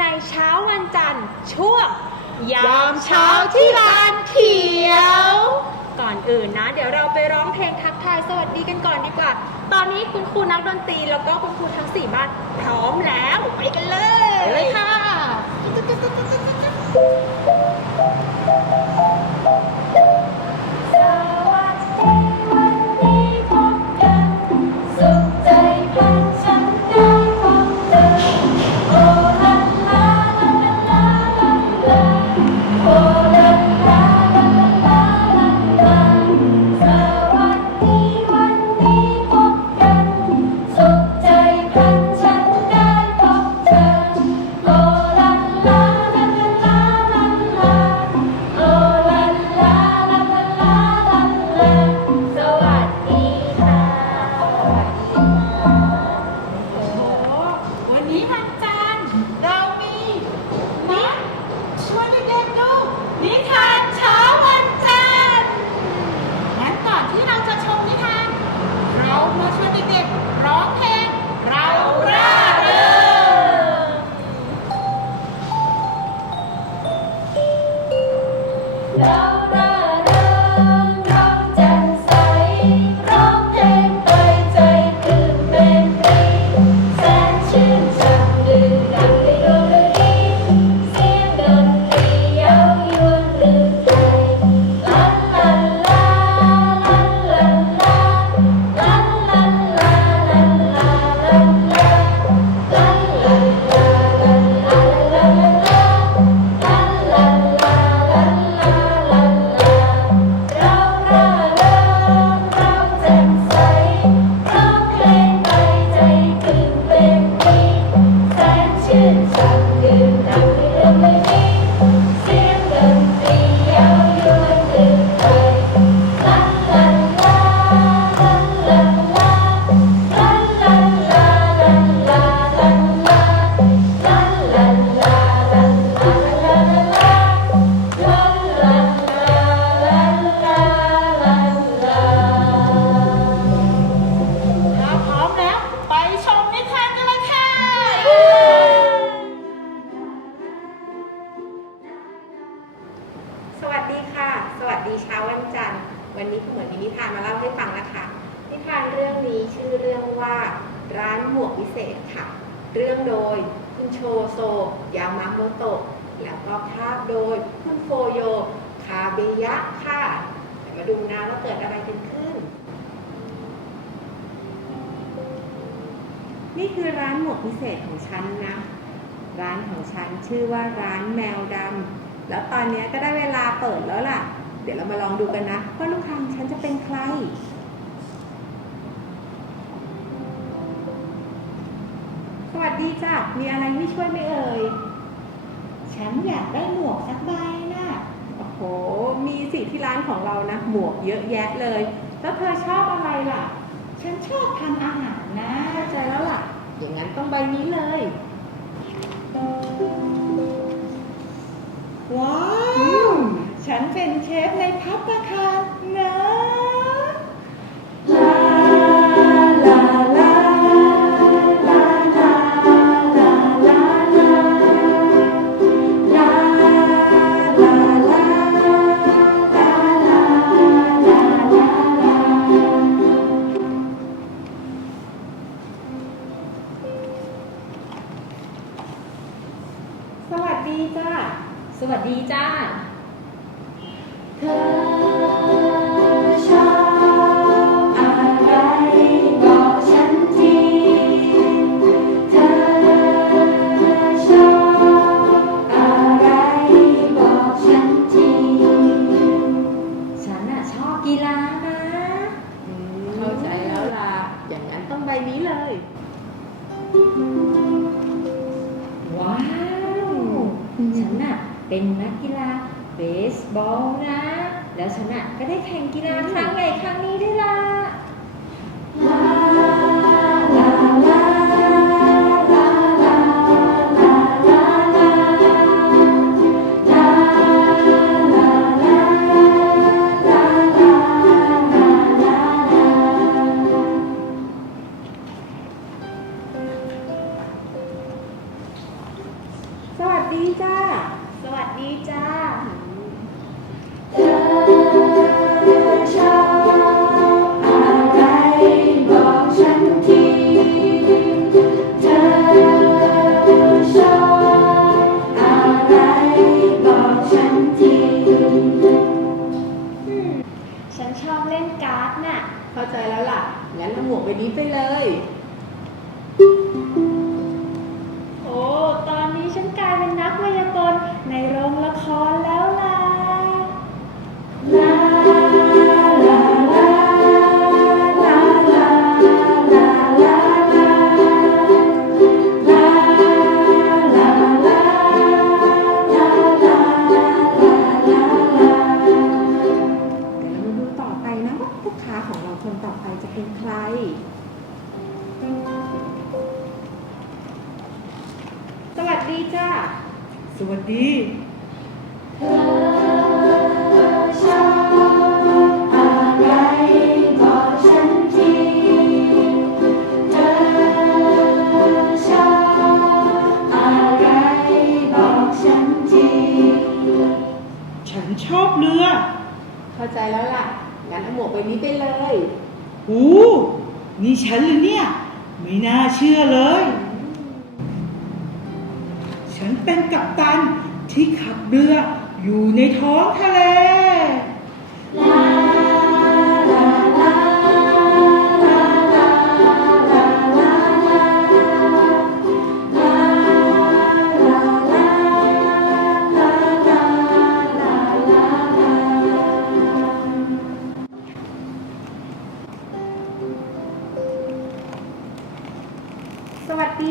ในเช้าวันจันทร์ช่วงยามเช้าที่ลานเขียว ก่อนอื่นนะ เดี๋ยวเราไปร้องเพลงทักทายสวัสดีกันก่อนดีกว่า ตอนนี้คุณครูนักดนตรีแล้วก็คุณครูทั้งสี่บ้านพร้อมแล้วไปกันเลยเลยค่ะ Laura. สวัสดีค่ะ สวัสดีเช้าวันจันทร์ วันนี้คุณเหมือนมีนิทานมาเล่าให้ฟังนะคะ นิทานเรื่องนี้ชื่อเรื่องว่า ร้านหมวกวิเศษค่ะ เรื่องโดยคุณโชโซ ยามาโมโตะ แล้วก็ภาพโดยคุณโฟโย คาเบยะค่ะเดี๋ยวมาดูนะว่าเกิดอะไรกันขึ้น นี่คือร้านหมวกพิเศษของฉันนะ ร้านของฉันชื่อว่าร้านแมวดำ แล้วตอนนี้ก็ได้เวลาเปิดแล้วล่ะ เดี๋ยวเรามาลองดูกันนะว่าลูกค้าฉันจะเป็นใคร สวัสดีจ้ะ มีอะไรให้ช่วยไหมเอ่ย ฉันอยากได้หมวกสักใบน่ะโอ้โห มีสิที่ร้านของเรานะ หมวกเยอะแยะเลย แล้วเธอชอบอะไรล่ะ ฉันชอบทานอาหารนะ เข้าใจแล้วล่ะ อย่างนั้นต้องใบนี้เลย ว้าว ฉันเป็นเชฟในพัตตาคารนะ เป็นนักกีฬาเบสบอลนะ แล้วฉันอะก็ได้แข่งกีฬาครั้งใหญ่ครั้งนี้ด้วยล่ะ หัวไปนี้ไปเลย ฉันเป็นกัปตันที่ขับเรืออยู่ในท้องทะเล ลา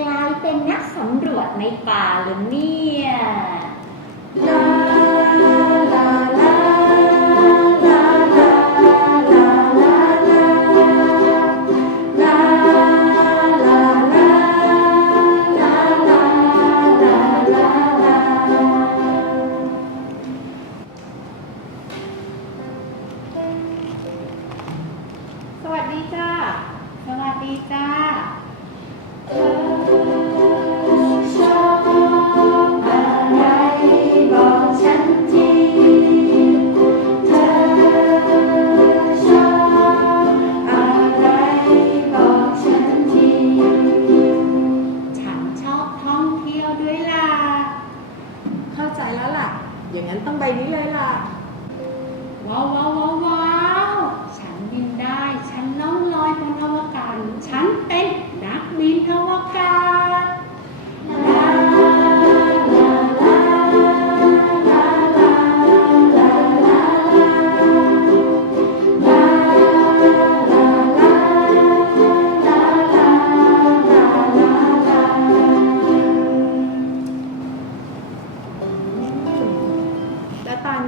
กลายเป็นนักสำรวจในป่าหรือเนี่ย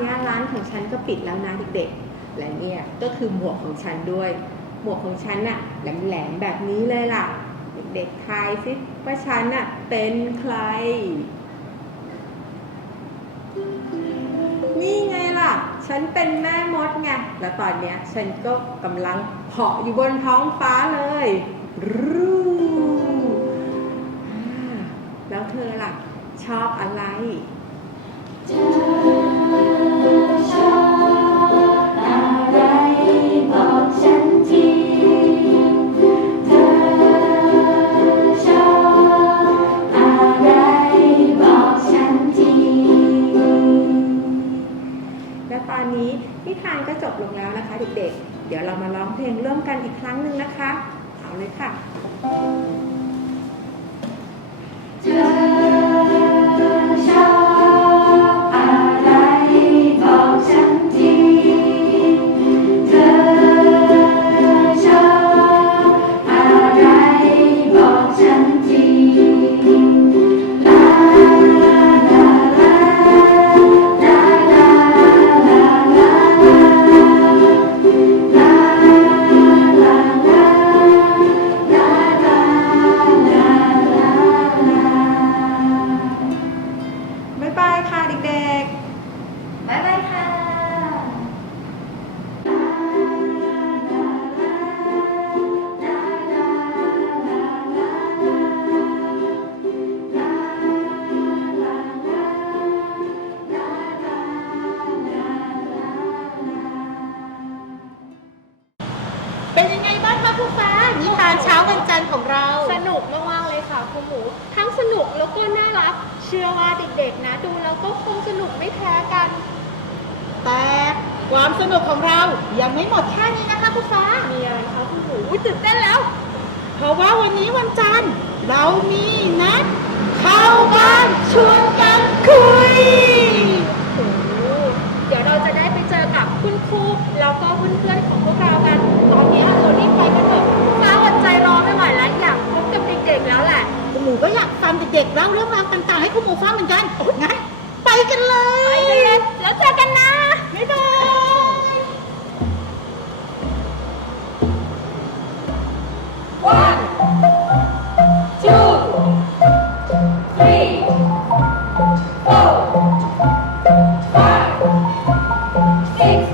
นี้ร้านของฉันก็ปิดแล้วนะเด็กๆ และเนี่ยก็คือหมวกของฉันด้วย หมวกของฉันน่ะแหลมๆแบบนี้เลยล่ะ เด็กๆทายสิว่าฉันน่ะเป็นใคร นี่ไงล่ะ ฉันเป็นแม่มดไง แล้วตอนเนี้ยฉันก็กำลังเหาะอยู่บนท้องฟ้าเลยรู้แล้วเธอล่ะ ชอบอะไร บลงแล้วนะคะเด็กๆ เดี๋ยวเรามาร้องเพลงร่วมกันอีกครั้งหนึ่งนะคะ เอาเลยค่ะ สนุกไม่แพ้กัน แต่ความสนุกของเรายังไม่หมดแค่นี้นะคะคุณฟ้า มีอะไรคะครูหมูอุ๊ยตื่นเต้นแล้ว เพราะว่าวันนี้วันจันทร์เรามีนัดเข้าบ้านชวนกันคุย โอ้โหเดี๋ยวเราจะได้ไปเจอกับคุณครูแล้วก็เพื่อนๆของพวกเรากัน ตอนเนี้ยเรารีบไปกันเถอะฟ้าอดใจรอไม่ไหวแล้วอยากพบกับเด็กๆแล้วแหละ คุณหมูก็อยากฟังเด็กๆเล่าเรื่องราวต่างๆ ให้คุณหมูฟังเหมือนกันโอ้ยันเลย ไปกันเลย แล้วเจอกันนะ บ๊ายบายวันจูทรีโฟร์ไฟว์ซิก